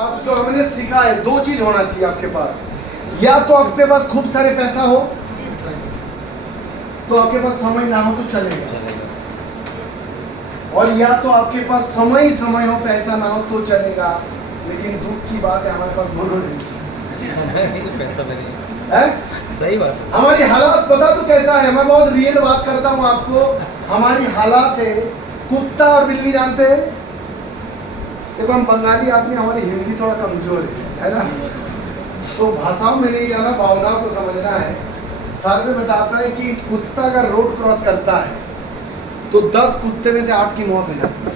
आज जो हमने सीखा है, दो चीज होना चाहिए आपके पास। या तो आपके पास खूब सारे पैसा हो तो आपके पास समय ना हो तो चलेगा, और या तो आपके पास समय ही समय हो, पैसा ना हो तो चलेगा। लेकिन दुख की बात है हमारे पास दोनों नहीं पैसा नहीं है। सही बात। हमारी हालात पता तो कैसा है, मैं बहुत रियल बात करता हूँ आपको। हमारी हालात है, कुत्ता और बिल्ली जानते हैं। देखो हम बंगाली आदमी, हमारी हिंदी थोड़ा कमजोर है ना, तो भाषाओं में नहीं जाना, भावनाओं को समझना है। सर्वे बताता है कि कुत्ता अगर रोड क्रॉस करता है तो 10 कुत्ते में से 8 की मौत हो जाती है।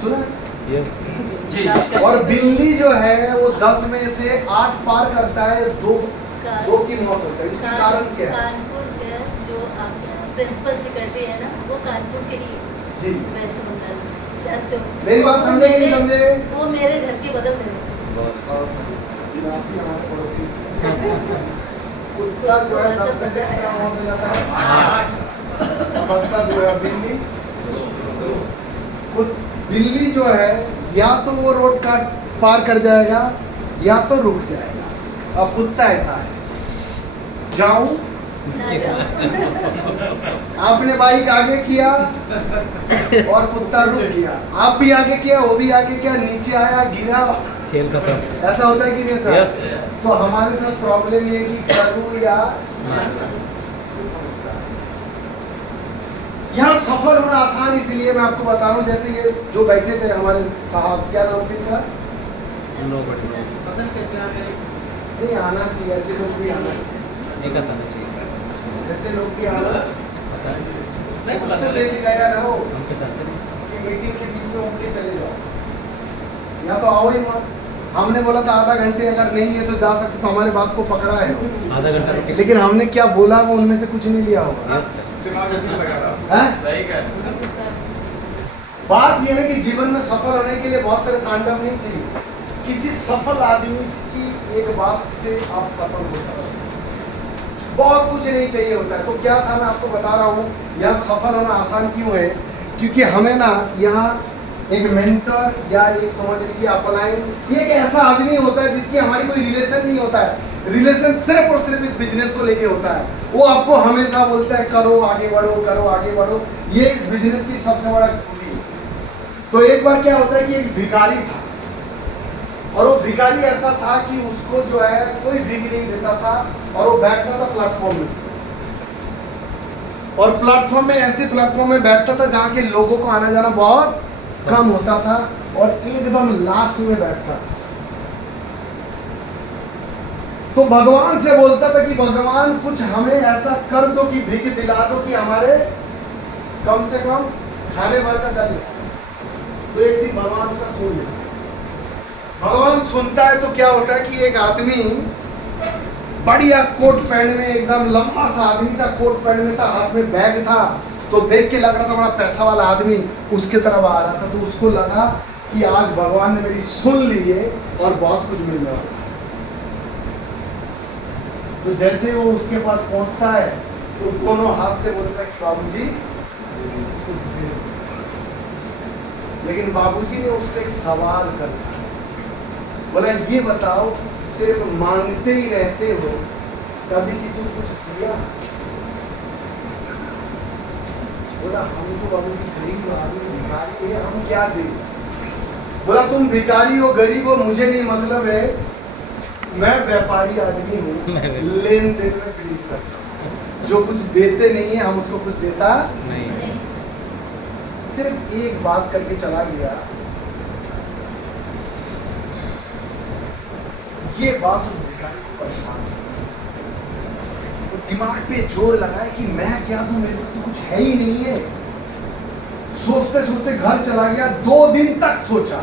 सुना यस जी। और बिल्ली जो है वो 10 में से 8 पार करता है, 2 की मौत होती है। इसका कारण क्या है? कानपुर के जो प्रिंसिपल सेक्रेटरी है ना, वो कानपुर के ही जी, वेस्ट बंगाल जानते हो। मेरी बात समझे कि नहीं समझे? वो मेरे घर के बगल में है। हमारे पड़ोसी कुत्ता जो है 10 में से कितना मौत हो जाता है? बस्ता जो है बिल्ली जो है, या तो वो रोड पार कर जाएगा या तो रुक जाएगा। अब कुत्ता ऐसा है, जाऊं ना जाओ। आपने बाइक आगे किया और कुत्ता रुक गया, आप भी आगे किया, वो भी आगे किया, नीचे आया, गिरा, खेल खत्म। ऐसा होता है कि नहीं होता? यस। तो हमारे साथ प्रॉब्लम ये है कि करूं या यहाँ सफल होना आसान इसलिए मैं आपको बता रहा हूँ। जैसे ये जो बैठे थे हमारे साहब, क्या नाम थे इनका? Nobody knows। नहीं आना चाहिए, ऐसे लोग भी आना चाहिए, एक आता नहीं चाहिए। ऐसे लोग भी आना नहीं कुछ तो ले दिखाया रहो हम के साथ नहीं। कि मीटिंग के बीच में उठ के चले जाओ, या तो आओ ही मत। हमने बोला था आधा घंटे, अगर नहीं है तो जा सकते, तो हमारे बात को पकड़ा है। आधा घंटा रुके। लेकिन हमने क्या बोला वो उनमें से कुछ नहीं लिया होगा। यस हैं? बात यह है कि जीवन में सफल होने के लिए बहुत सारे तांडव नहीं चाहिए। किसी सफल आदमी की एक बात से आप सफल हो सकते हैं। बहुत कुछ नहीं चाहिए होता है। तो क्या था, मैं आपको बता रहा हूँ यहाँ सफल होना आसान क्यों है। क्योंकि हमें ना यहाँ एक मेंटर या एक समझ लीजिए अपलाइन, ये एक ऐसा आदमी होता है जिसकी हमारी कोई रिलेशन नहीं होता है। रिलेशन सिर्फ और सिर्फ इस बिजनेस को लेके होता है। वो आपको हमेशा बोलता है करो आगे बढ़ो, करो आगे बढ़ो। ये इस बिजनेस की सबसे बड़ा खूबी है। तो एक बार क्या होता है कि एक भिखारी था, और वो भिखारी ऐसा था कि उसको जो है कोई भीख नहीं देता था, और वो बैठता था प्लेटफॉर्म में। और प्लेटफॉर्म में, ऐसे प्लेटफॉर्म में बैठता था जहाँ के लोगों को आना जाना बहुत कम होता था, और एकदम लास्ट में बैठता था। तो भगवान से बोलता था कि भगवान कुछ हमें ऐसा कर दो कि भीख दिला दो कि हमारे कम से कम खाने भर का चले। तो एक दिन भगवान उसका सुन लिया। भगवान सुनता है तो क्या होता है कि एक आदमी बढ़िया कोट पैंट में, एकदम लंबा सा आदमी था, कोट पैंट में था, हाथ में बैग था, तो देख के लग रहा था बड़ा पैसा वाला आदमी उसके तरफ आ रहा था। तो उसको लगा कि आज भगवान ने मेरी सुन ली है और बहुत कुछ मिल रहा है। तो जैसे वो उसके पास पहुंचता है तो दोनों हाथ से बोलता है कि बाबूजी कुछ दे दो। लेकिन बाबूजी ने उसको एक सवाल कर दिया। बोला ये बताओ, सिर्फ मांगते ही रहते हो, कभी किसी को कुछ दिया? बोला हमको बाबूजी गरीब आदमी, भिखारी है, हम क्या दें? बोला तुम भिखारी हो, गरीब हो, मुझे नहीं मतलब है, मैं व्यापारी आदमी हूँ, लेन देन में बिलीव करता हूँ। जो कुछ देते नहीं है हम उसको कुछ देता नहीं। सिर्फ एक बात करके चला गया। ये बात उस भिखारी को परेशान की। तो दिमाग पे जोर लगाया कि मैं क्या दूं, मेरे पास तो कुछ है ही नहीं है। सोचते सोचते घर चला गया। 2 दिन तक सोचा,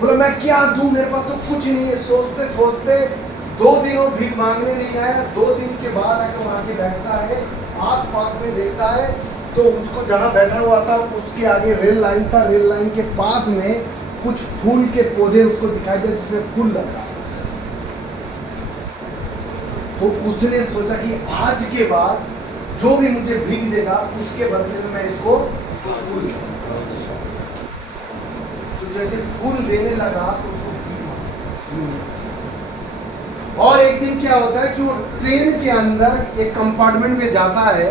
बोला मैं क्या दूं, मेरे पास तो कुछ नहीं है। सोचते सोचते 2 दिन वो भीख मांगने नहीं आया। 2 दिन के बाद आकर वहां के बैठता है, आस पास में देखता है तो उसको जहाँ बैठा हुआ था उसके आगे रेल लाइन था। रेल लाइन के पास में कुछ फूल के पौधे उसको दिखाई दे जिसमें फूल लगा। तो उसने सोचा कि आज के बाद जो भी मुझे भीख देगा उसके बदले में मैं इसको फूल। तो जैसे फूल देने लगा तो उसको और एक दिन क्या होता है कि वो ट्रेन के अंदर एक कंपार्टमेंट में जाता है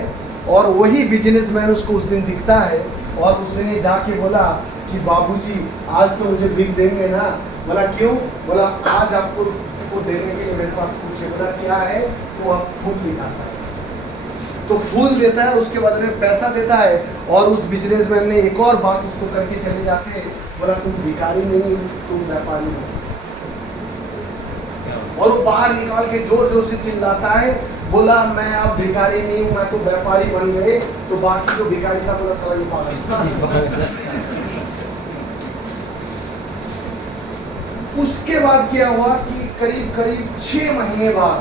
और वही बिजनेसमैन उसको उस दिन दिखता है और उसने जाके बोला कि बाबूजी आज तो मुझे भीख देंगे ना। बोला क्यों? बोला आज आपको को देने के लिए मेरे पास कुछ है। बोला क्या है? तो आप फूल दिखाता है, तो फूल देता है, उसके बदले में पैसा देता है और उस बिजनेसमैन ने एक और बात उसको करके चले जाते हैं। बोला तुम भिखारी नहीं, तुम व्यापारी हो। और वो बाहर निकाल के जोर जोर से चिल्लाता है, बोला मैं अब भिखारी नहीं हूं, मैं तो व्यापारी बन गए। तो बाकी जो भिखारी था बोला साला ये पागल। उसके बाद क्या हुआ कि करीब करीब 6 महीने बाद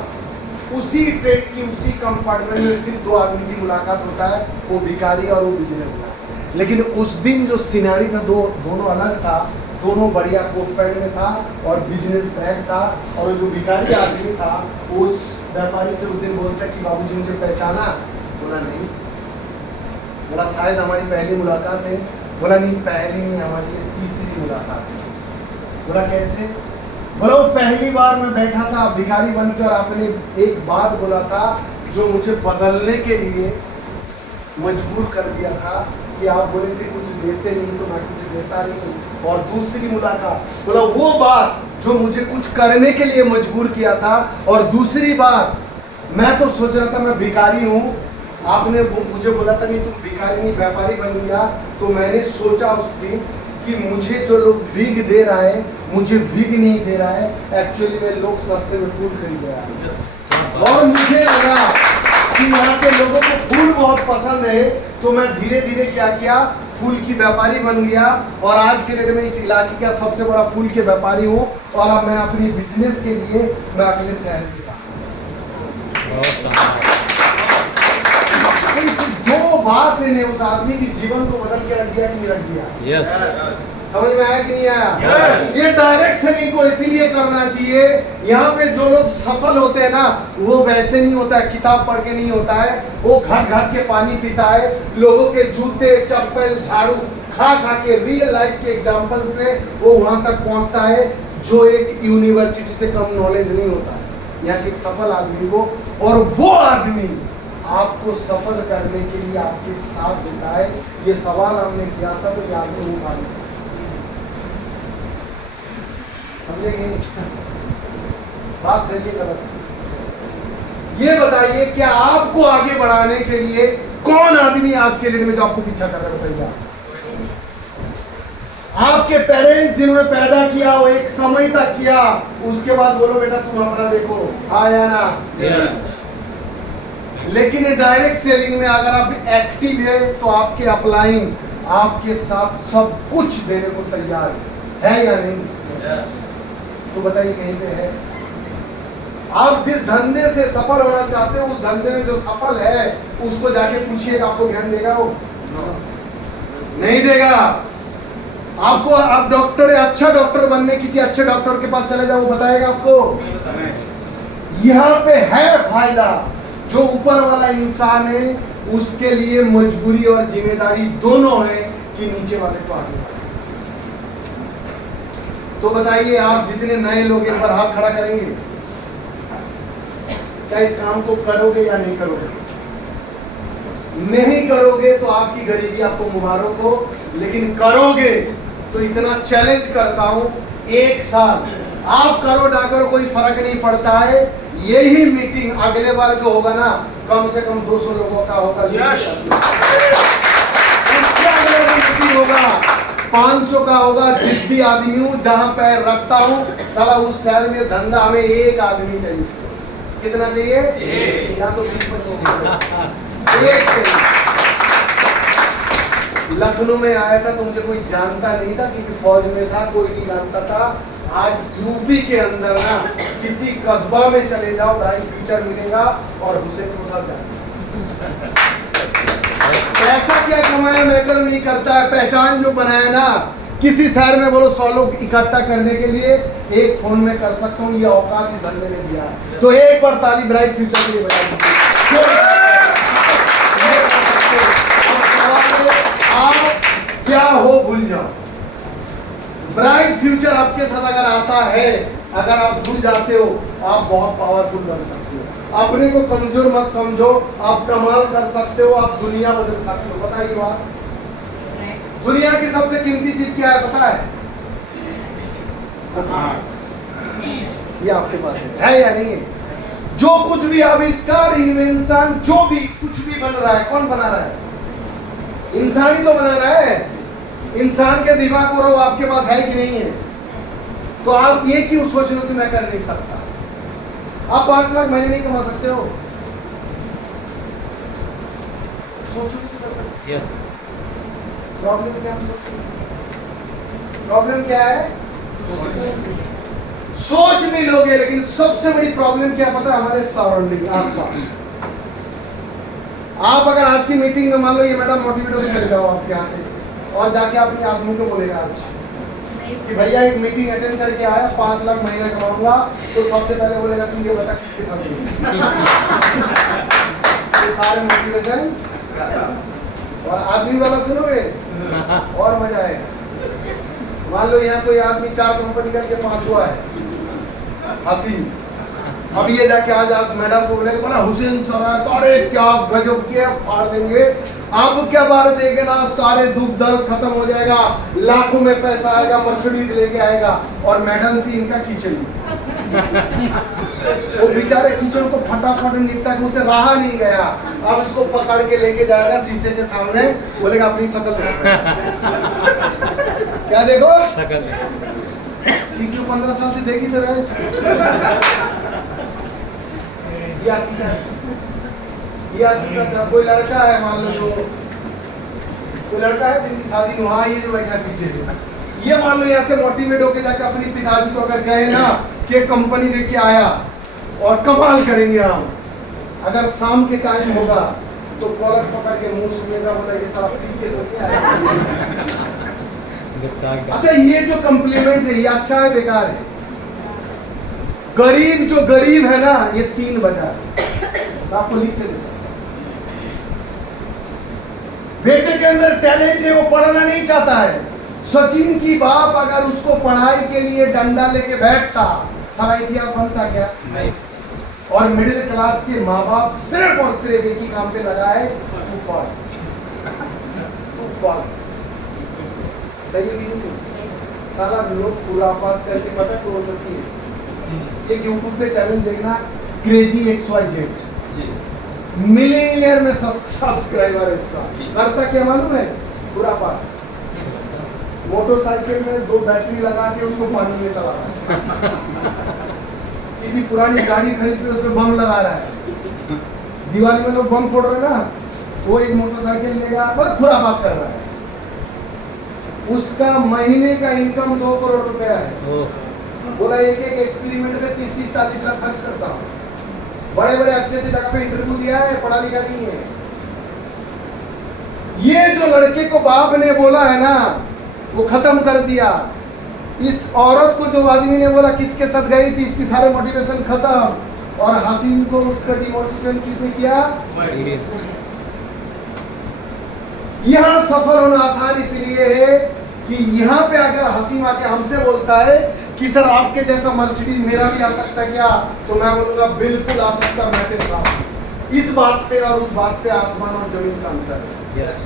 उसी ट्रेन की उसी कंपार्टमेंट में फिर 2 आदमी की मुलाकात होता है, वो भिखारी और वो बिजनेसमैन। लेकिन उस दिन जो सिनारी था दोनों अलग था। दोनों बढ़िया कोट पैंट में था और बिजनेस बैग था। और जो भिखारी आदमी था वो व्यापारी से उस दिन बोलता है कि बाबूजी मुझे पहचाना? बोला नहीं। बोला शायद हमारी पहली मुलाकात है। बोला नहीं, पहली नहीं, हमारी तीसरी मुलाकात है। बोला कैसे? बोला वो पहली बार मैं बैठा था भिखारी बनकर और आपने एक बात बोला था जो मुझे बदलने के लिए मजबूर कर दिया था कि आप बोले थे कुछ देते नहीं तो मैं कुछ देता नहीं। और दूसरी मुलाकात, बोला वो बात जो मुझे कुछ करने के लिए मजबूर किया था। और दूसरी बात, मैं तो सोच रहा था मैं भिखारी हूँ, आपने मुझे बोला था नहीं तुम भिखारी नहीं व्यापारी बन गया। तो मैंने सोचा उस दिन कि मुझे जो लोग भीख दे रहा है मुझे भीख नहीं दे रहा है, एक्चुअली में लोग सस्ते में फूल खरीद रहा है। और मुझे लगा कि यहाँ के लोगों को फूल बहुत पसंद है, तो मैं धीरे धीरे क्या किया, फूल की व्यापारी बन गया। और आज के डेट में इस इलाके का सबसे बड़ा फूल के व्यापारी हूँ। और अब मैं अपनी बिजनेस के लिए मैं अगले शहर में तो इस 2 बात ने उस आदमी के जीवन को बदल के रख दिया कि नहीं रख दिया? यस। समझ में आया कि नहीं आया? ये डायरेक्ट सेलिंग को इसीलिए करना चाहिए। यहाँ पे जो लोग सफल होते हैं ना, वो वैसे नहीं होता है, किताब पढ़ के नहीं होता है, वो घट घट के पानी पीता है, लोगों के जूते चप्पल झाड़ू खा खा के रियल लाइफ के एग्जाम्पल से वो वहां तक पहुंचता है जो एक यूनिवर्सिटी से कम नॉलेज नहीं होता है यहाँ के एक सफल आदमी को। और वो आदमी आपको सफल करने के लिए आपके साथ देता है। ये सवाल हमने किया था तो याद में उठा लिया, समझेंगे? बात सही गलत? ये बताइए क्या आपको आगे बढ़ाने के लिए कौन आदमी आज के डेट में जो आपको पीछा कर रहा है? बताइए। आपके पेरेंट्स जिन्होंने पैदा किया वो एक समय तक किया, उसके बाद बोलो बेटा तुम अपना देखो, आया ना? यस। लेकिन डायरेक्ट सेलिंग में अगर आप एक्टिव है तो आपके अपलाइन आपके साथ सब कुछ देने को तैयार है या नहीं? तो बताइए कहीं पे है? आप जिस धंधे से सफल होना चाहते हो उस धंधे में जो सफल है उसको जाके पूछिएगा, आपको ज्ञान देगा वो? नहीं देगा। आपको आप डॉक्टर है, अच्छा डॉक्टर बनने किसी अच्छे डॉक्टर के पास चले जाओ, वो बताएगा आपको? यहाँ पे है फायदा। जो ऊपर वाला इंसान है उसके लिए मजबूरी और जिम्मेदारी दोनों है कि नीचे वाले को आगे बढ़ाए। तो बताइए आप जितने नए लोग एक बार हाथ खड़ा करेंगे, क्या इस काम को करोगे या नहीं करोगे? नहीं करोगे तो आपकी गरीबी आपको मुबारक हो, लेकिन करोगे तो इतना चैलेंज करता हूं 1 साल आप करो ना करो कोई फर्क नहीं पड़ता है। यही मीटिंग अगले बार जो होगा ना कम से कम 200 लोगों का होगा। उसके अगले मीटिंग होगा 500 का होगा। जिद्दी आदमी हूँ, जहां पैर रखता हूँ साला उस शहर में धंधा हमें 1 आदमी चाहिए। कितना चाहिए? या तो 20-25 चाहिए। 1 चाहिए। लखनऊ में आया था तो मुझे कोई जानता नहीं था क्योंकि फौज में था, कोई नहीं जानता था। आज यूपी के अंदर ना किसी कस्बा में चले जाओ भाई फ्यूचर मिलेगा और हुसैन प्रसाद जाए। पैसा क्या कमाया मैटर नहीं करता है, पहचान जो बनाया ना किसी शहर में बोलो 100 लोग इकट्ठा करने के लिए एक फोन में कर सकता हूँ, ये औकात इस धंधे ने दिया है। तो एक बार ताली ब्राइट फ्यूचर के लिए बजा आप क्या हो भूल जाओ। ब्राइट फ्यूचर आपके साथ अगर आता है, अगर आप जुड़ जाते हो, आप बहुत पावरफुल बन सकते हो। अपने को कमजोर मत समझो, आप कमाल कर सकते हो, आप दुनिया बदल सकते हो। बताइए बात, दुनिया की सबसे कीमती चीज क्या है पता है? ये आपके पास है या नहीं है? जो कुछ भी आविष्कार, इन्वेंशन, जो भी कुछ भी बन रहा है, कौन बना रहा है? इंसान ही तो बना रहा है। इंसान के दिमाग और वो आपके पास है कि नहीं है? तो आप ये क्यों सोच रहे हो कि मैं कर नहीं सकता? आप 5 लाख महीने नहीं कमा सकते हो? सोचो नहीं कर सकते। यस। प्रॉब्लम क्या है? प्रॉब्लम क्या है? सोच भी लोगे, लेकिन सबसे बड़ी प्रॉब्लम क्या पता है? हमारे सराउंडिंग, आसपास। आप अगर आज की मीटिंग में मान लो ये मैडम मोटिवेट होकर चले जाओ आपके यहाँ से, और जाके अपने आदमी को बोलेगा आज कि भैया एक मीटिंग अटेंड करके आया, 5 लाख महीना कमाऊंगा, तो सबसे पहले बोलेगा तू ये बता किसके साथ ये सारे मोटिवेशन, और आदमी वाला सुनोगे और मजा आएगा। मान लो यहाँ कोई आदमी 4 कंपनी करके 5वां है, हसीन। अब ये जाके आज आप मैडम को बोलेगा बोला हुसैन सर, अरे क्या गजब किया, फाड़ देंगे। आप क्या बात देंगे ना, सारे दुख दर्द खत्म हो जाएगा, लाखों में पैसा आएगा, मर्सिडीज लेके आएगा। और मैडम थी इनका किचन, वो बेचारे किचन को फटाफट निपटा के उसे रहा नहीं गया। अब इसको पकड़ के लेके जाएगा शीशे के सामने, बोलेगा अपनी शक्ल देखो। क्या देखो? शक्ल। 15 साल से देखी तो रहे। ये हकीकत है। कोई लड़का है, मान लो जो कोई लड़का है जिनकी शादी वहाँ, ये जो बैठा पीछे से, ये मान लो यहाँ से मोटिवेट होके जाकर अपनी पिताजी को अगर कहे ना कि कंपनी देख के आया और कमाल करेंगे हम, अगर शाम के टाइम होगा तो कॉलर पकड़ के मुंह सुनेगा, बोला ये साहब ठीक है तो क्या है? अच्छा, ये जो कम्प्लीमेंट है ये अच्छा है बेकार है? गरीब जो गरीब है ना, ये 3 बजा तो आपको लिख के दे सकता। बेटे के अंदर टैलेंट है, वो पढ़ना नहीं चाहता है। सचिन की बाप अगर उसको पढ़ाई के लिए डंडा लेके बैठता, सारा इतिहास बनता क्या? नहीं। और मिडिल क्लास के माँ बाप सिर्फ और सिर्फ एक ही काम पे लगाए, तू पढ़, तू पढ़। सही है कि नहीं? सारा लोग खुरापात करके पता क्यों होती है? एक यूट्यूब पे चैनल देखना, क्रेजी XYZ, मिलियनियर में सब्सक्राइबर है इसका। करता क्या मालूम है? खुरापात। मोटरसाइकिल में 2 बैटरी लगा के उसको पानी में चला रहा है। किसी पुरानी गाड़ी खरीद के उसमें बम लगा रहा है। दिवाली में लोग बम फोड़ रहे हैं ना, वो एक मोटरसाइकिल लेगा, बस खुरापात कर रहा है। उसका महीने का इनकम 2 करोड़ रुपया है। बोला एक एक्सपेरिमेंट में 30-40 लाख खर्च करता हूँ। बड़े बड़े अच्छे जगह पे इंटरव्यू दिया है, पढ़ा लिखा नहीं है। ये जो लड़के को बाप ने बोला है ना, वो खत्म कर दिया। इस औरत को जो आदमी ने बोला किसके साथ गई थी, इसकी सारे मोटिवेशन खत्म। और हसीन को उसका डिमोटिवेशन किसने किया? यहाँ सफल होना आसान इसलिए है कि यहाँ पे अगर हसीम आके हमसे बोलता है कि सर आपके जैसा मर्सिडीज मेरा भी आ सकता है क्या, तो मैं बोलूंगा बिल्कुल आ सकता, मैं तेरे साथ। इस बात पे और उस बात पे आसमान और जमीन का अंतर है। यस।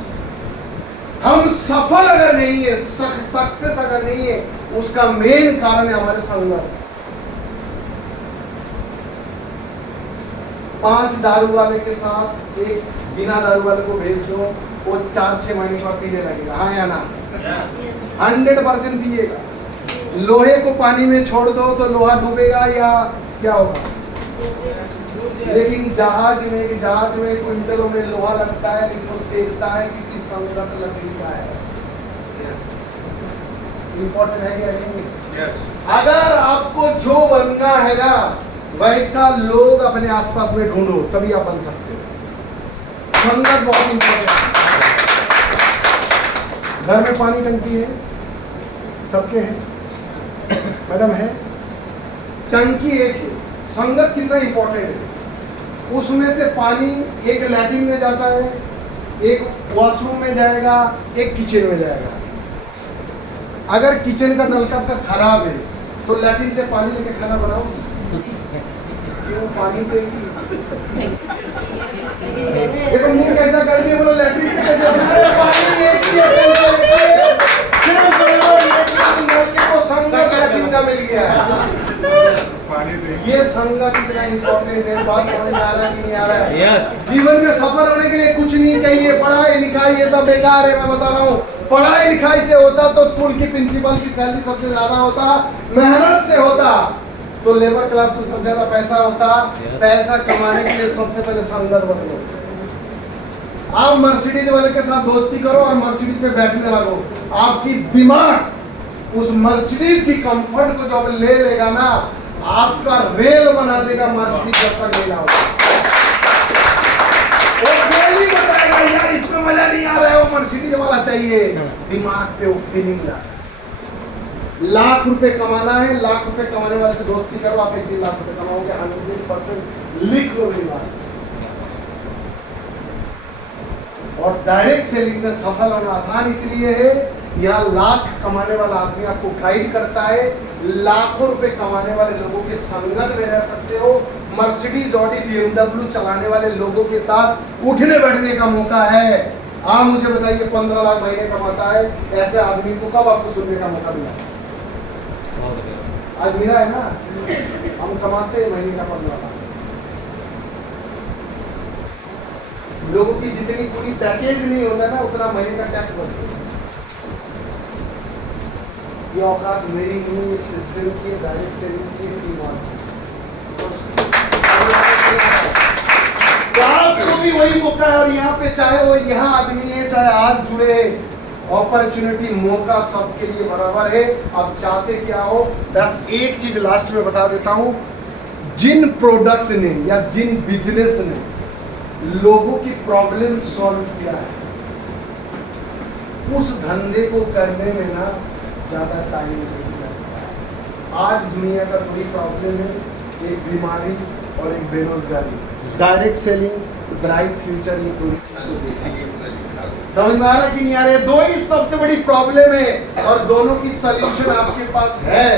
हम सफल अगर नहीं है, सक्सेस अगर नहीं है, उसका मेन कारण है हमारे संगत। 5 दारू वाले के साथ एक बिना दारू वाले को भेज दो, वो 4-6 महीने का पीने लगेगा, हाँ या ना? 100% पिएगा। लोहे को पानी में छोड़ दो तो लोहा डूबेगा या क्या होगा? लेकिन जहाज में क्विंटलों में लोहा लगता है, लेकिन वो देखता है कि संगत लकड़ी का है। इंपॉर्टेंट है क्या नहीं? अगर आपको जो बनना है ना, वैसा लोग अपने आसपास में ढूंढो, तभी आप बन सकते हो। संगत बहुत इंपॉर्टेंट है। घर में पानी टंकी है, सबके है, मैडम है, टंकी एक है। संगत कितना इंपॉर्टेंट है? उसमें से पानी एक लैट्रिन में जाता है, एक वॉशरूम में जाएगा, एक किचन में जाएगा। अगर किचन का नलका आपका खराब है तो लैट्रिन से पानी लेके खाना बनाओगी? क्यों? पानी तो एक ही। देखो मुंह कैसा कर दिया, बोलो लैट्रिन से कैसे बना है? पानी एक ही है, सिर्फ लैट्रिन नलके को संगत लैट्रिन का मिल गया है। ये संगत इतना इम्पोर्टेंट है, बात समझ में आ रहा है कि नहीं आ रहा है? यस। जीवन में सफल होने के लिए कुछ नहीं चाहिए, पढ़ाई लिखाई ये सब बेकार है। मैं बता रहा हूँ, पढ़ाई लिखाई से होता तो स्कूल की प्रिंसिपल की सैलरी सबसे ज्यादा होता, मेहनत से होता तो लेबर क्लास को सबसे ज्यादा पैसा होता। पैसा कमाने के लिए सबसे पहले संगत बदलो। आप मर्सिडीज वाले के साथ दोस्ती करो और मर्सिडीज पे बैठने लगो, आपकी दिमाग उस मर्सिडीज की कंफर्ट को जब ले लेगा ना, आपका रेल बना देगा मर्सिडीज जब तक नहीं लाओ। वो रेल ही बताएगा यार इसमें मजा नहीं आ रहा है, वो मर्सिडीज वाला चाहिए। दिमाग पे वो फीलिंग ला। लाख रुपए कमाना है, लाख रुपए कमाने वाले से दोस्ती करो, आप एक दिन लाख रुपए कमाओगे 100%। लिख लो मेरी बात। और डायरेक्ट सेलिंग में सफल होना आसान इसलिए है, यहाँ लाख कमाने वाला आदमी आपको गाइड करता है, लाखों रुपए कमाने वाले लोगों के संगत में रह सकते हो, मर्सिडीज ऑडी BMW चलाने वाले लोगों के साथ उठने बैठने का मौका है। आप मुझे बताइए 15 लाख महीने कमाता है, ऐसे आदमी को कब आपको सुनने का मौका मिला? आज मिला है ना? हम कमाते हैं महीने का 15 लाख। लोगों की जितनी पूरी पैकेज नहीं होता ना, उतना महीने का टैक्स भरते हैं। ये औकात मेरी नहीं, सिस्टम की, डायरेक्ट सेलिंग की तो आपको भी वही मौका है। और यहाँ पे चाहे वो यहाँ आदमी है, चाहे आज जुड़े, अपॉर्चुनिटी मौका सबके लिए बराबर है। अब चाहते क्या हो? बस एक चीज लास्ट में बता देता हूँ, जिन प्रोडक्ट ने या जिन बिजनेस ने लोगों की प्रॉब्लम सॉल्व किया है, उस धंधे को करने में ना ज्यादा टाइम नहीं लगता है। आज दुनिया का बड़ी प्रॉब्लम है, एक बीमारी और एक बेरोजगारी। डायरेक्ट सेलिंग, ब्राइट फ्यूचर, ये पूरी चीज समझ में आ रहा है कि नहीं आ रहा है? दो ही सबसे बड़ी प्रॉब्लम है और दोनों की सॉल्यूशन आपके पास है।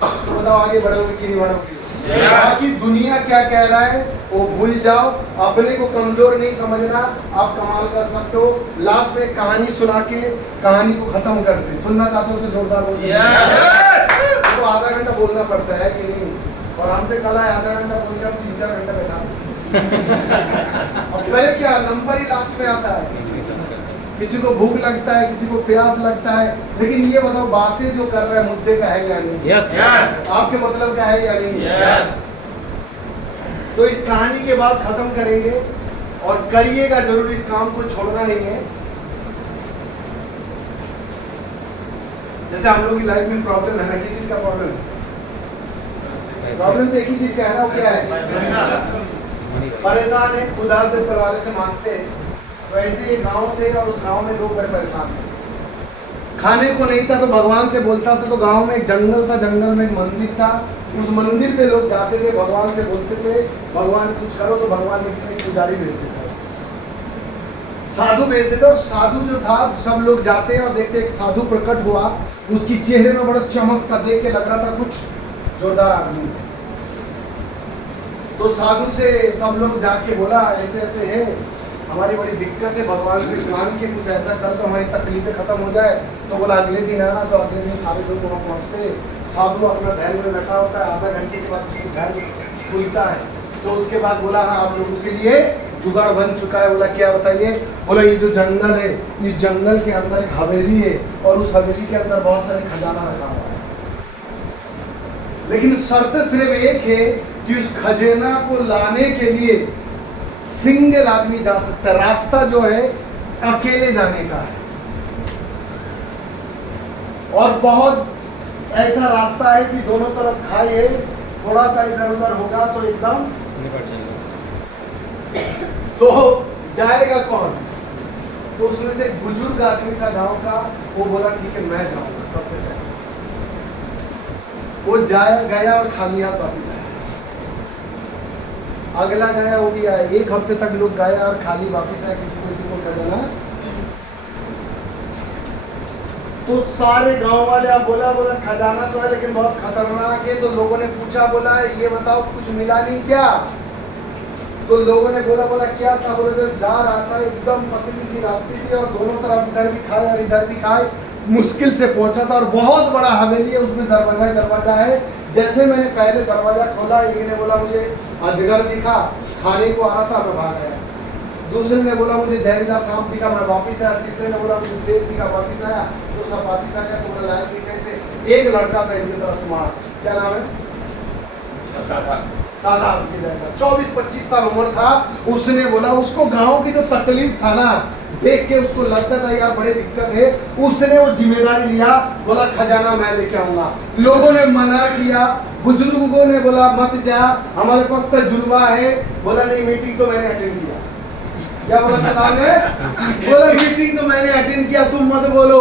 तो बताओ आगे बढ़ोगे कि नहीं बढ़ोगे? बाकी दुनिया क्या कह रहा है वो भूल जाओ, अपने को कमजोर नहीं समझना। आप कमाल कर सकते हो। लास्ट में कहानी सुना के कहानी को खत्म करते हैं। सुनना चाहते हो तो जोरदार बोलो। तो आधा घंटा बोलना पड़ता है कि नहीं? और हम पे कल आधा घंटा बोलकर 3-4 घंटा बैठा। अब पहले क्या नंबर ही लास्ट में आता है। किसी को भूख लगता है, किसी को प्यास लगता है, लेकिन ये बताओ बातें जो कर रहा है मुद्दे का है या नहीं? यस। आपके मतलब का है या नहीं? तो इस कहानी के बाद खत्म करेंगे और करिएगा जरूर, इस काम को छोड़ना नहीं है। जैसे हम लोग की लाइफ में प्रॉब्लम है ना, किस चीज का प्रॉब्लम है? प्रॉब्लम तो एक ही चीज का है ना, वो क्या है? परेशान है, खुदा से परिवार से मांगते हैं। तो ऐसे ये गांव थे और उस गांव में लोग बड़े परेशान थे। खाने को नहीं था तो भगवान से बोलता था। तो गांव में एक जंगल था, जंगल में एक मंदिर था। उस मंदिर पे लोग जाते थे, भगवान से बोलते थे भगवान कुछ करो, तो भगवान ने पुजारी भेजते थे, साधु भेजते थे। और साधु जो था, सब लोग जाते और देखते एक साधु प्रकट हुआ, उसकी चेहरे में बड़ा चमक था, देख के लग रहा था कुछ जोरदार आदमी। तो साधु से सब लोग जाके बोला ऐसे ऐसे है, हमारी बड़ी दिक्कत है, भगवान से मांग के कुछ ऐसा कर दो हमारी तकलीफें खत्म हो जाए। तो बोला अगले दिन आना। तो अगले दिन सारे लोग वहाँ पहुँचते, साधु अपना ध्यान में बैठा होता है। आधा घंटे के बाद उसको ध्यान खुलता है। तो उसके बाद बोला हाँ आप लोगों के लिए जुगाड़ बन चुका है। बोला क्या बताइए? बोला ये जो जंगल है, इस जंगल के अंदर एक हवेली है और उस हवेली के अंदर बहुत सारे खजाना रखा हुआ है, लेकिन शर्त सिर्फ एक है कि उस खजाना को लाने के लिए सिंगल आदमी जा सकता है। रास्ता जो है अकेले जाने का है और बहुत ऐसा रास्ता है कि दोनों तरफ खाई है, थोड़ा सा इधर उधर होगा तो एकदम तो जाएगा कौन? तो उसमें से एक बुजुर्ग आदमी था गांव का, वो बोला ठीक है मैं जाऊंगा सबसे पहले। वो गया और खाली हाथ वापिस आया। अगला गया, वो भी आया। एक हफ्ते तक लोग गया और खाली वापिस आया। किसी को क्या जाना। तो सारे गांव वाले आप बोला खजाना तो है लेकिन बहुत खतरनाक है। तो लोगों ने पूछा, बोला ये बताओ कुछ मिला नहीं क्या? तो लोगों ने बोला क्या था? बोले जब जा रहा था एकदम पतली सी रास्ते थी और दोनों तरफ इधर भी खाए और इधर भी खाए, मुश्किल से पहुंचा था और बहुत बड़ा हवेली है, उसमें दरवाजा है। जैसे मैंने पहले दरवाजा खोला, एक ने बोला मुझे अजगर दिखा, खाने को आ रहा था, मैं भाग गया। दूसरे ने बोला मुझे जहरीला सांप दिखा, मैं वापिस आया। तीसरे ने बोला मुझे शेर दिखा, वापिस आया। तो सब वापिस आ गया। तो बोला लाया कैसे? एक लड़का था इनकी तरह स्मार्ट, क्या नाम है? सादात के जैसा, 24-25 साल उम्र था। उसने बोला, उसको गांव की जो तकलीफ था ना देख के उसको लगता था यार बड़े दिक्कत है, उसने वो जिम्मेदारी लिया, बोला खजाना मैं लेके आऊंगा। लोगों ने मना किया, बुजुर्गों ने बोला मत जा, हमारे पास तजुर्बा है। बोला नहीं, मीटिंग तो मैंने अटेंड किया। क्या बोला साहब ने? बोला मीटिंग तो मैंने अटेंड किया, तुम मत बोलो।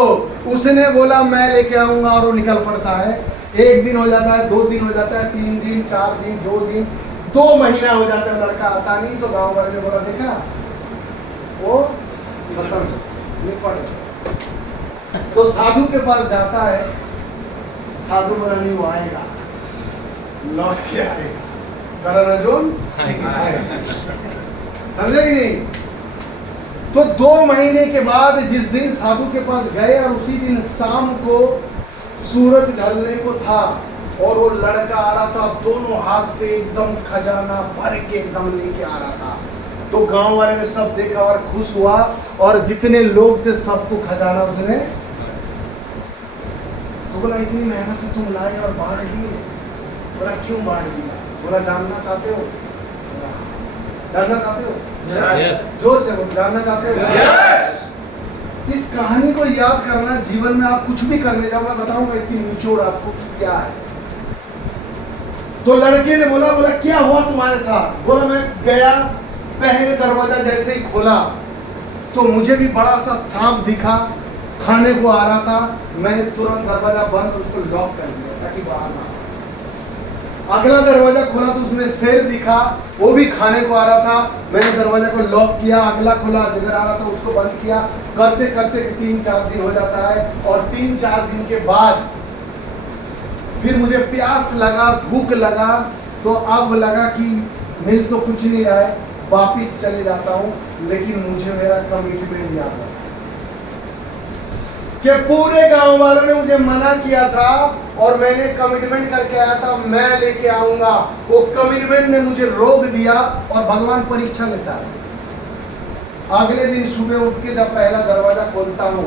उसने बोला मैं लेके आऊंगा और वो निकल पड़ता है। 1 दिन हो जाता है, 2 दिन हो जाता है, 3 दिन, 4 दिन, 2 दिन, 2 महीना हो जाता है, लड़का आता नहीं। तो गांव वाले ने बोला देखा वो खत्म निपट। तो साधु के पास जाता है, साधु बोला नहीं वो आएगा, लौट के आएगा, करण अर्जुन आएगा। समझे कि नहीं? तो 2 महीने के बाद जिस दिन साधु के पास गए और उसी दिन शाम को सूरज ढलने को था और वो लड़का आ रहा था, दोनों हाथ पे एकदम खजाना भर के एकदम लेके आ रहा था। तो गांव वाले ने सब देखा और खुश हुआ और जितने लोग थे सबको खजाना उसने। तो बोला इतनी मेहनत से तुम लाए और बांट दिए? बोला क्यों बांट दिया? बोला जानना चाहते हो? जानना चाहते हो? Yes. जोर से बोलो, जानना चाहते हो? Yes. इस कहानी को याद करना, जीवन में आप कुछ भी करने जाओ, मैं बताऊंगा इसकी निचोड़ आपको क्या है। तो लड़के ने बोला क्या हुआ तुम्हारे साथ? बोला मैं गया, पहले दरवाजा जैसे ही खोला तो मुझे भी बड़ा सा सांप दिखा, खाने को आ रहा था। मैंने तुरंत दरवाजा बंद उसको लॉक कर दिया ताकि बाहर ना आए। अगला दरवाजा खोला तो उसमें शेर दिखा, वो भी खाने को आ रहा था। मैंने दरवाजा को लॉक किया। अगला खोला, अजगर आ रहा था, उसको बंद किया। करते करते 3-4 दिन हो जाता है और 3-4 दिन के बाद फिर मुझे प्यास लगा, भूख लगा। तो अब लगा कि मिल तो कुछ नहीं रहा है, वापिस चले जाता हूँ। लेकिन मुझे मेरा कमिटमेंट याद है कि पूरे गांव वालों ने मुझे मना किया था और मैंने कमिटमेंट करके आया था, मैं लेके आऊंगा। वो कमिटमेंट ने मुझे रोक दिया और भगवान परीक्षा लेता है। अगले दिन सुबह उठ के जब पहला दरवाजा खोलता हूँ,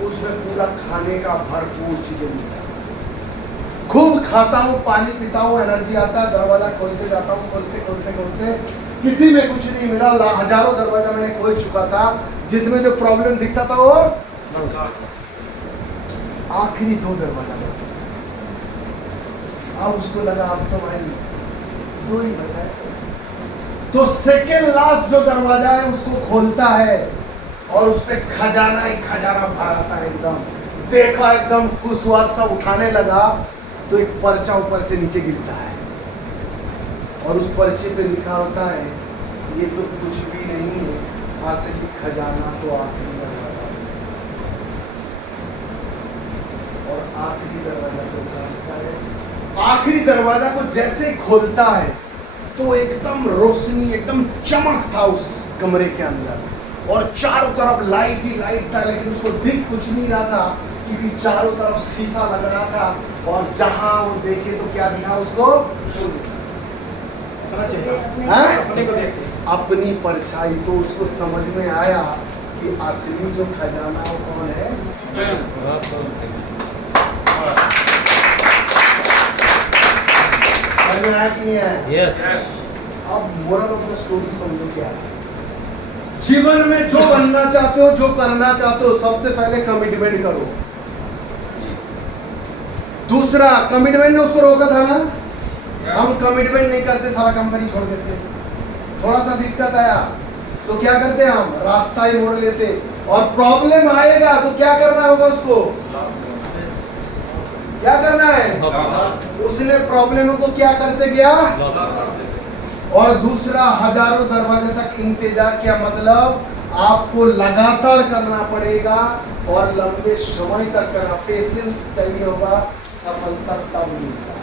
उसमें पूरा खाने का भरपूर चीजें मिलता है। खूब खाता हूँ, पानी पीता हूँ, एनर्जी आता है। दरवाजा खोलते जाता हूँ, खोलते किसी में कुछ नहीं मिला। हजारों दरवाजा मैंने खोल चुका था, जिसमें जो प्रॉब्लम दिखता था वो आखिरी 2 दरवाजा बचा। अब उसको लगा अब तो भाई 2 ही बचा है। तो सेकेंड लास्ट जो दरवाजा है उसको खोलता है और उसपे खजाना ही खजाना भरा था। एकदम देखा, एकदम खुश हुआ, सब उठाने लगा तो एक पर्चा ऊपर से नीचे गिरता है और उस पर्चे पे लिखा होता है ये तो कुछ भी नहीं है, असली खजाना तो आखिरी दरवाजा। और आखिरी दरवाजा को खोलता है। आखिरी दरवाजा को जैसे खोलता है तो एकदम रोशनी, एकदम चमक था उस कमरे के अंदर और चारों तरफ लाइट ही लाइट था। लेकिन उसको दिख कुछ नहीं रहा था क्योंकि चारों तरफ शीशा लग रहा था। और जहां वो देखे तो क्या दिखा उसको? अपने को देखे, अपनी परछाई। तो उसको समझ में आया कि असली जो खजाना वो कौन है? समझ में आया कि नहीं आया? Yes. अब मोरल ऑफ द स्टोरी समझो क्या है। जीवन में जो बनना चाहते हो, जो करना चाहते हो, सबसे पहले कमिटमेंट करो। दूसरा, कमिटमेंट ने उसको रोका था ना, हम कमिटमेंट नहीं करते, सारा कंपनी छोड़ देते। थोड़ा सा दिक्कत आया तो क्या करते हम? रास्ता ही मोड़ लेते। और प्रॉब्लम आएगा तो क्या करना होगा उसको? क्या करना है? उसने प्रॉब्लम को क्या करते गया? और दूसरा, हजारों दरवाजे तक इंतजार किया। मतलब आपको लगातार करना पड़ेगा और लंबे समय तक करना, पेशेंस चाहिए होगा, सफलता तब मिलता है।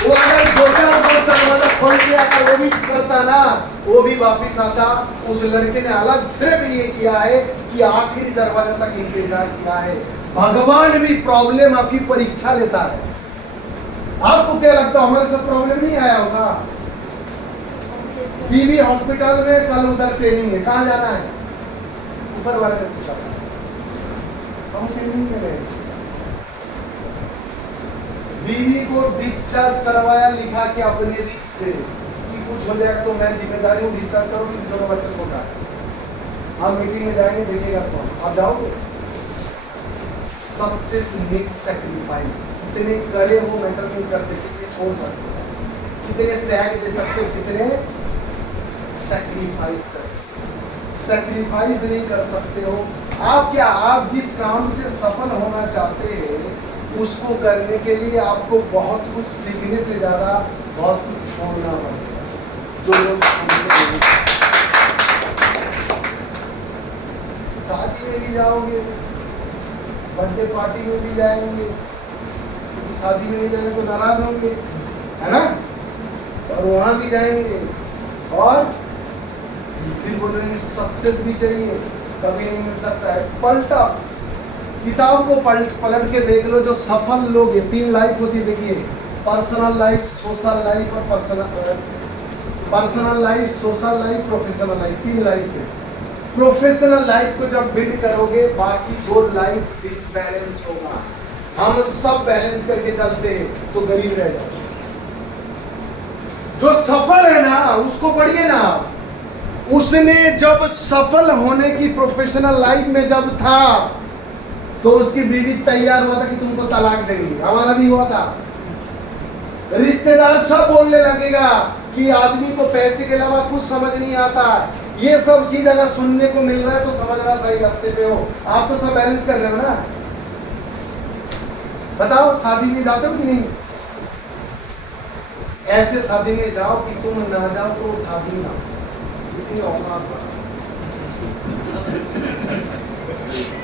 वो अगर दो चार दोस्त दरवाजा खोल के अगर वो भी करता ना, वो भी वापिस आता। उस लड़के ने अलग सिर्फ ये किया है कि आखिरी दरवाजा तक इंतजार किया है। भगवान भी प्रॉब्लम आपकी परीक्षा लेता है। आपको क्या लगता है हमारे साथ प्रॉब्लम नहीं आया होगा? पीवी हॉस्पिटल में कल उधर ट्रेनिंग है, कहाँ जाना है? ऊपर वाले ने पूछा, हम ट्रेनिंग में गए। बीवी को डिस्चार्ज करवाया, लिखा कि अपने रिस्क पे कि कुछ हो जाएगा तो मैं जिम्मेदारी हूँ, डिस्चार्ज करो, कि दोनों बच्चे छोटा है। हम मीटिंग में जाएंगे, देखिएगा कौन, आप जाओगे? Success need sacrifice. कितने करे हो मैटर नहीं करते, कितने छोड़ सकते हो, कितने त्याग दे सकते हो, कितने सैक्रिफाइस कर सकते हो। सैक्रिफाइस नहीं कर सकते हो आप क्या, आप जिस काम से सफल होना चाहते हैं उसको करने के लिए आपको बहुत कुछ सीखने से ज्यादा बहुत कुछ छोड़ना पड़ेगा। जो लोग शादी में भी जाओगे, बर्थडे पार्टी में भी जाएंगे, क्योंकि शादी में नहीं जाएंगे तो नाराज होंगे, है ना? और वहां भी जाएंगे और फिर बोलेंगे सक्सेस भी चाहिए, कभी नहीं मिल सकता है। पलटा किताब को पलट के देख लो, जो सफल लोग हैं, 3 लाइफ होती है, देखिए, पर्सनल लाइफ, सोशल लाइफ और personal life, social life, professional life, 3 life है। प्रोफेशनल लाइफ को जब बिल्ड करोगे, बाकी 2 लाइफ डिसबैलेंस होगा। हम सब बैलेंस करके चलते हैं तो गरीब रह जाते। जो सफल है ना उसको पढ़िए ना, उसने जब सफल होने की प्रोफेशनल लाइफ में जब था तो उसकी बीवी तैयार हुआ था कि तुमको तलाक देंगे। हमारा भी हुआ था। रिश्तेदार सब बोलने लगेगा कि आदमी को पैसे के अलावा कुछ समझ नहीं आता। ये सब चीज अगर सुनने को मिल रहा है तो समझना सही रास्ते पे हो। आप तो सब बैलेंस कर रहे हो ना। बताओ, शादी में जाते हो कि नहीं? ऐसे शादी में जाओ कि तुम ना जाओ तो शादी ना, इतनी औकात।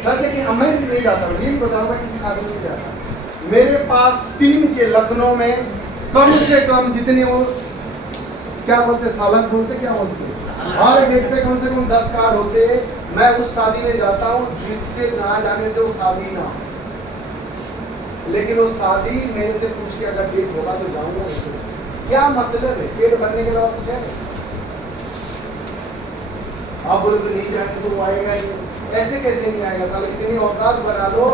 सच है कि मैं नहीं जाता हूँ, यही बताऊंगा, किसी शादी में नहीं जाता। मेरे पास टीम के लखनऊ में कम से कम जितने वो क्या बोलते, सालक बोलते, क्या बोलते, हर गेट पे कम से कम 10 कार्ड होते हैं। मैं उस शादी में जाता हूँ जिससे ना जाने से वो शादी ना, लेकिन वो शादी मेरे से पूछ के अगर डेट होगा तो जाऊंगा। क्या मतलब है? पेट भरने के अलावा कुछ है? आप बोले तो नहीं जाएंगे तो वो आएगा ही नहीं। ऐसे कैसे नहीं आएगा? साला इतनी औकात बना दो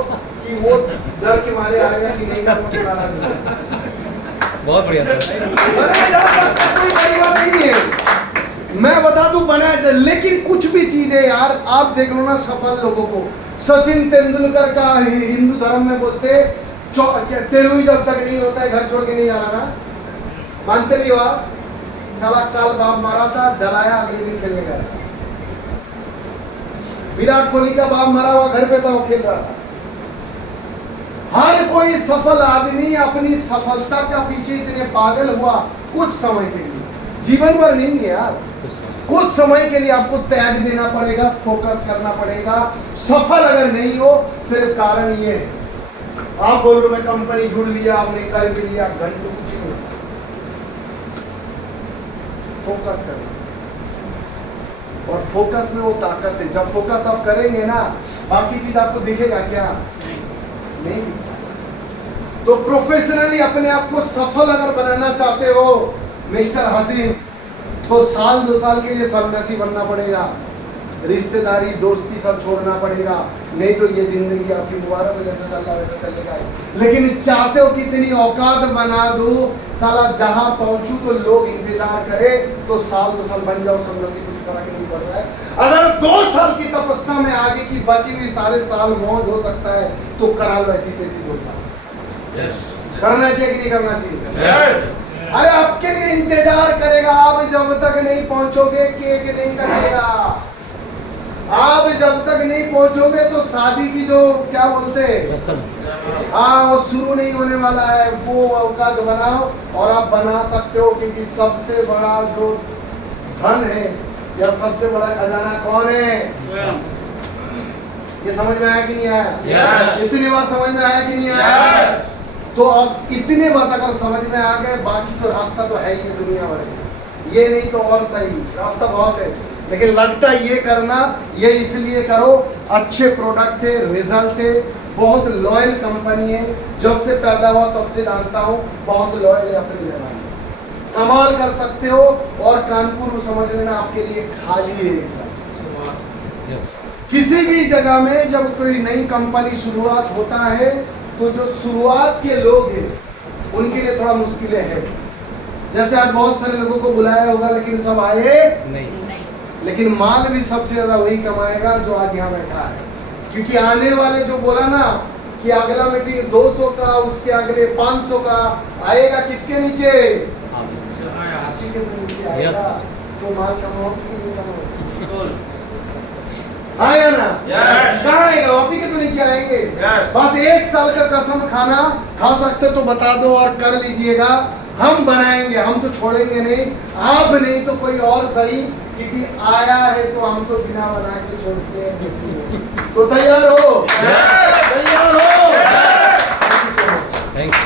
कि वो डर के मारे आएगा कि नहीं बहुत बढ़िया सर। बनाया जा सकता, कोई बड़ी बात नहीं है। मैं बता दूं बनाया जाए, लेकिन कुछ भी चीज है यार, आप देख लो ना सफल लोगों को। सचिन तेंदुलकर का हिंदू धर्म में बोलते तेरुई जब तक नहीं होता है घर छोड़ के नहीं जा रहा ना, मानते नहीं हो आप? साला कल बाप मारा था, जलाया, अगले दिन खेलने गया। विराट कोहली का बाप मरा हुआ घर पे था, वो खेल रहा था। हर कोई सफल आदमी अपनी सफलता का पीछे इतने पागल हुआ कुछ समय के लिए, जीवन भर नहीं है यार। कुछ समय के लिए आपको त्याग देना पड़ेगा, फोकस करना पड़ेगा। सफल अगर नहीं हो, सिर्फ कारण ये है, आप बोल रहे मैं कंपनी ढूंढ लिया, आपने कर भी लिया, घंटों कुछ नहीं। फोकस करना, और फोकस में वो ताकत है। जब फोकस आप करेंगे ना, बाकी चीज आपको दिखेगा क्या? नहीं। तो प्रोफेशनली अपने आप को सफल अगर बनाना चाहते हो मिस्टर हसीन, तो 1-2 साल के लिए सन्यासी बनना पड़ेगा। रिश्तेदारी, दोस्ती सब छोड़ना पड़ेगा, नहीं तो ये जिंदगी आपकी मुबारक हो, जैसे चल रहा वैसे चलेगा। लेकिन चाहते हो कि इतनी औकात बना दो, साला जहां पहुंचू तो लोग इंतजार करे, तो 1-2 साल बन जाओ सन्यासी, कुछ फर्क नहीं पड़ रहा है। अगर 2 साल की तपस्या में आगे की बची हुई सारे साल मौज हो सकता है तो करा लो, ऐसी तैसी 2 साल करना चाहिए कि नहीं करना चाहिए? अरे आपके लिए इंतजार करेगा, आप जब तक नहीं पहुंचोगे केक नहीं कटेगा। आप जब तक नहीं पहुंचोगे तो शादी की जो क्या बोलते हैं, हाँ, वो शुरू नहीं होने वाला है। वो औकात बनाओ, और आप बना सकते हो, क्योंकि सबसे बड़ा जो धन है या सबसे बड़ा खजाना कौन है? ये समझ में आया कि नहीं आया? Yes. इतनी बात समझ में आया कि नहीं आया? तो अब इतने बात अगर समझ में आ गए, बाकी तो रास्ता तो है ही है दुनिया भर में। ये नहीं तो और सही, रास्ता बहुत है, लेकिन लगता है ये करना, ये इसलिए करो, अच्छे प्रोडक्ट है, रिजल्ट है, बहुत लॉयल कंपनी है, जब से पैदा हुआ तब से जानता हूँ, बहुत लॉयल है अपनी जगह, कमाल कर सकते हो। और कानपुर समझ लेना आपके लिए खाली है एकदम। यस किसी भी जगह में जब कोई नई कंपनी शुरुआत होता है, तो जो शुरुआत के लोग हैं उनके लिए थोड़ा मुश्किलें हैं। जैसे आज बहुत सारे लोगों को बुलाया होगा, लेकिन सब आए, नहीं लेकिन माल भी सबसे ज्यादा वही कमाएगा जो आज यहाँ बैठा है। क्योंकि आने वाले जो बोला ना कि अगला मीटिंग 200 का, उसके अगले 500 का आएगा, किसके नीचे? आपके के नीचे आएगा। Yes. तो माल कमाओ कि नहीं कमाओ? Yes. आया ना? Yes. कहाँ आएगा? आप ही के तो नीचे आएंगे। Yes. बस 1 साल का कसम खाना खा सकते तो बता दो और कर लीजिएगा, हम बनाएंगे, हम तो छोड़ेंगे नहीं, आप नहीं तो कोई और सही, क्योंकि आया है तो हम तो बिना बना के छोड़ते हैं। तो तैयार हो? तैयार हो? Thank you.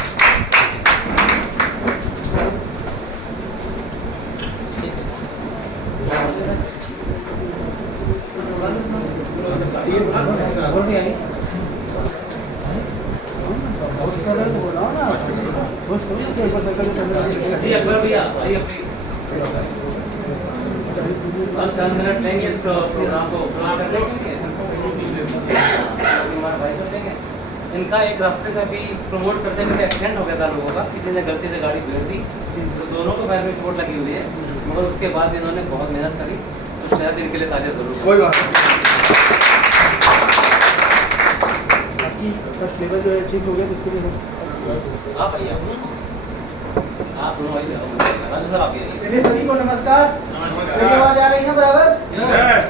अकबर भैया आइए प्लीज। 5-4 मिनट लेंगे इस प्रोग्राम को पूरा कर देंगे। इनका एक रास्ते में भी प्रमोट करते हुए एक्सीडेंट हो गया था लोगों का, किसी ने गलती से गाड़ी फेर दी, तो दोनों को पैर में चोट लगी हुई है, मगर उसके बाद इन्होंने बहुत मेहनत करी, तो शायद इनके लिए तालियां जरूर। कोई बात नहीं। लेवल जो है ठीक हो गया, उसके लिए आप आइए, आप दोनों आइए, राजू सर आप आइए। चलिए सभी को नमस्कार। नमस्कार। मेरी आवाज आ रही है ना बराबर? Yes.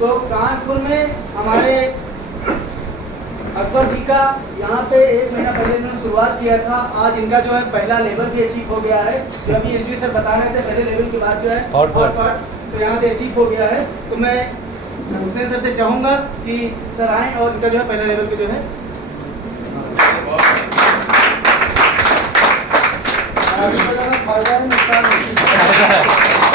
तो कानपुर में हमारे अकबर जी का यहाँ पे 1 महीना पहले इन्होंने शुरुआत किया था। आज इनका जो है पहला लेवल भी अचीव हो गया है, जो अभी एनजी सर बता रहे थे, पहले लेवल के बाद जो है Hot pot. तो यहाँ से अचीव हो गया है। तो मैं भूपेंद्र से चाहूँगा कि सर आएँ और इनका जो है पहला लेवल के जो है फायदा है, नुकसान नहीं।